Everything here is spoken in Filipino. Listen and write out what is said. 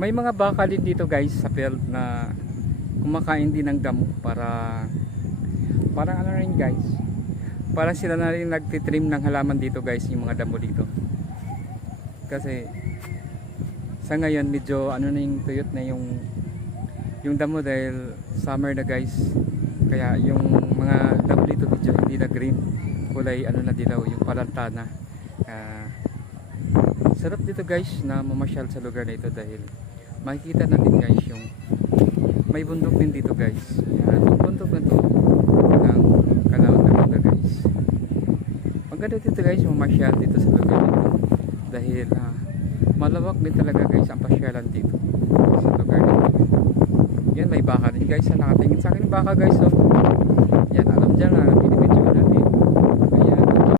May mga baka din dito guys sa field na kumakain din ng damo para parang ano rin guys. Parang sila na rin nagtitrim ng halaman dito guys, yung mga damo dito. Kasi sa ngayon medyo ano na yung tuyot na yung damo dahil summer na guys. Kaya yung mga damo dito medyo hindi na green. Kulay ano na dilaw, yung palantana. Sarap dito guys na mamasyal sa lugar na ito dahil makikita natin guys yung may bundok din dito guys. Yan, yung bundok na to ng Calao talaga guys. Maganda dito guys mamasyal dito sa lugar nito dahil malawak din talaga guys ang pasyalan dito sa lugar nito. Yan, may baka din guys na nakatingin sa akin baka guys. So yan, alam dyan na binibidyo na